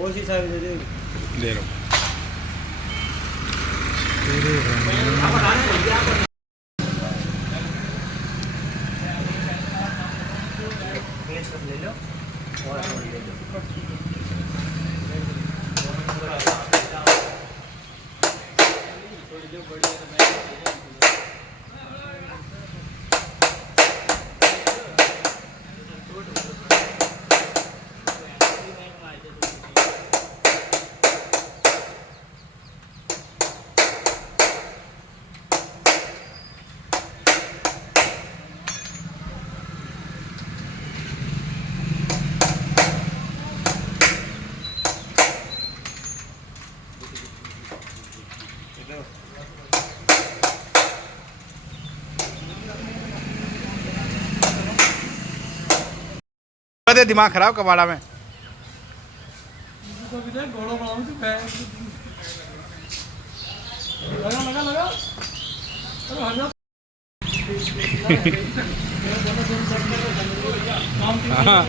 वो सी साइड दे रहा हूँ। ले लो और ले लो। दिमाग खराब कबाड़ा में लगा